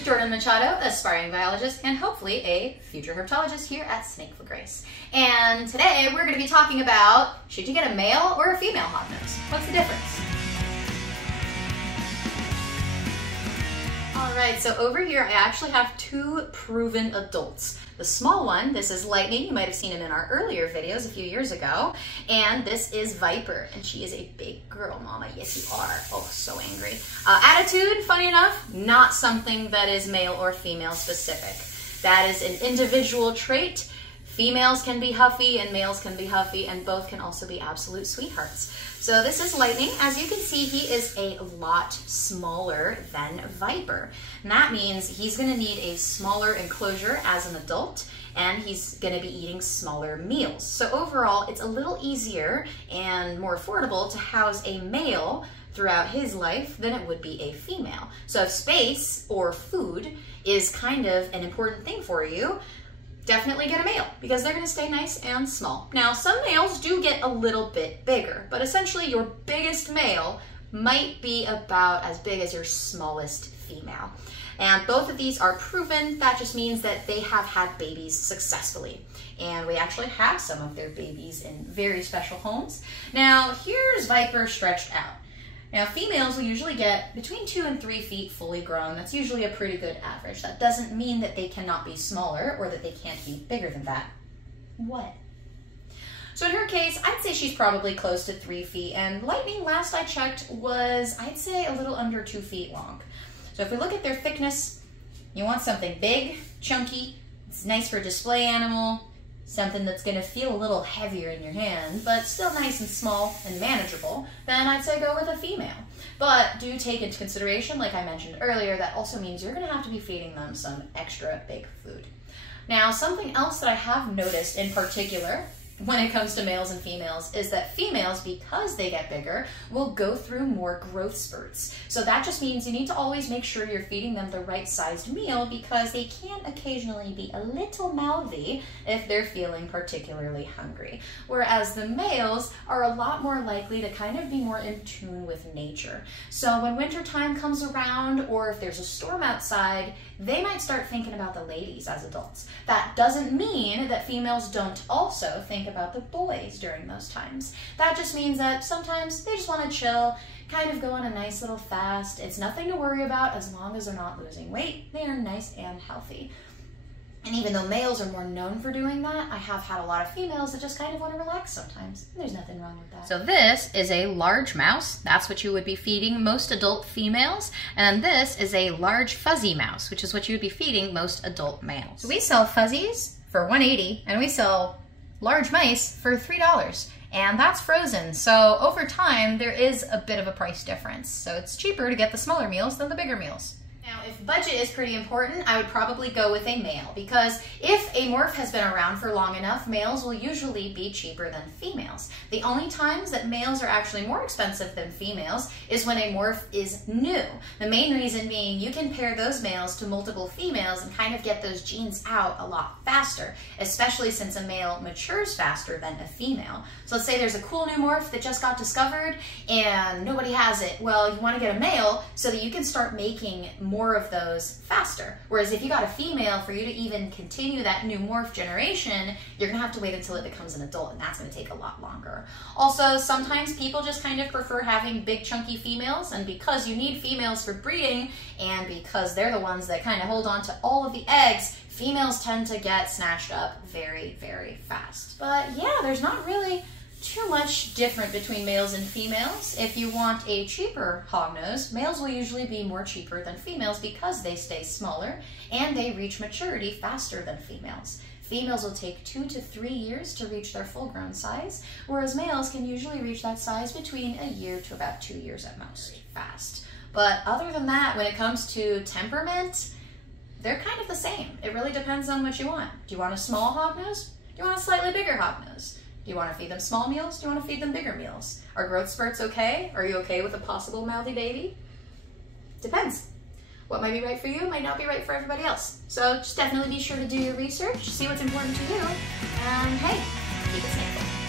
is Jordan Machado, aspiring biologist and hopefully a future herpetologist here at Snake for Grace. And today we're going to be talking about, should you get a male or a female hognose? What's the difference? Alright, so over here I actually have two proven adults. The small one, this is Lightning, you might have seen him in our earlier videos a few years ago, and this is Viper, and she is a big girl, mama, yes you are, oh so angry. Attitude, funny enough, not something that is male or female specific. That is an individual trait. Females can be huffy and males can be huffy, and both can also be absolute sweethearts. So this is Lightning. As you can see, he is a lot smaller than Viper. And that means he's gonna need a smaller enclosure as an adult, and he's gonna be eating smaller meals. So overall, it's a little easier and more affordable to house a male throughout his life than it would be a female. So if space or food is kind of an important thing for you, definitely get a male because they're going to stay nice and small. Now, some males do get a little bit bigger, but essentially your biggest male might be about as big as your smallest female. And both of these are proven. That just means that they have had babies successfully. And we actually have some of their babies in very special homes. Now, here's Viper stretched out. Now, females will usually get between 2 and 3 feet fully grown. That's usually a pretty good average. That doesn't mean that they cannot be smaller or that they can't be bigger than that. What? So in her case, I'd say she's probably close to 3 feet, and Lightning, last I checked, was, I'd say, a little under 2 feet long. So if we look at their thickness, you want something big, chunky, it's nice for a display animal, something that's going to feel a little heavier in your hand, but still nice and small and manageable, then I'd say go with a female. But do take into consideration, like I mentioned earlier, that also means you're going to have to be feeding them some extra big food. Now, something else that I have noticed in particular when it comes to males and females is that females, because they get bigger, will go through more growth spurts. So that just means you need to always make sure you're feeding them the right sized meal because they can occasionally be a little mouthy if they're feeling particularly hungry. Whereas the males are a lot more likely to kind of be more in tune with nature. So when winter time comes around, or if there's a storm outside, they might start thinking about the ladies as adults. That doesn't mean that females don't also think about the boys during those times. That just means that sometimes they just want to chill, kind of go on a nice little fast. It's nothing to worry about as long as they're not losing weight. They are nice and healthy. And even though males are more known for doing that, I have had a lot of females that just kind of want to relax sometimes. There's nothing wrong with that. So this is a large mouse. That's what you would be feeding most adult females. And this is a large fuzzy mouse, which is what you would be feeding most adult males. So we sell fuzzies for $1.80, and we sell large mice for $3. And that's frozen. So over time, there is a bit of a price difference. So it's cheaper to get the smaller meals than the bigger meals. Now, if budget is pretty important, I would probably go with a male, because if a morph has been around for long enough, males will usually be cheaper than females. The only times that males are actually more expensive than females is when a morph is new. The main reason being you can pair those males to multiple females and kind of get those genes out a lot faster, especially since a male matures faster than a female. So let's say there's a cool new morph that just got discovered and nobody has it. Well, you want to get a male so that you can start making more of those faster. Whereas if you got a female, for you to even continue that new morph generation, you're gonna have to wait until it becomes an adult, and that's gonna take a lot longer. Also, sometimes people just kind of prefer having big chunky females, and because you need females for breeding, and because they're the ones that kind of hold on to all of the eggs, females tend to get snatched up very, very fast. But yeah, there's not really too much different between males and females. If you want a cheaper hognose, males will usually be more cheaper than females because they stay smaller and they reach maturity faster than females. Females will take 2 to 3 years to reach their full-grown size, whereas males can usually reach that size between a year to about 2 years at most. Fast. But other than that, when it comes to temperament, they're kind of the same. It really depends on what you want. Do you want a small hognose? Do you want a slightly bigger hognose? Do you want to feed them small meals? Do you want to feed them bigger meals? Are growth spurts okay? Are you okay with a possible mouthy baby? Depends. What might be right for you might not be right for everybody else. So just definitely be sure to do your research, see what's important to you, and hey, keep it snakeful.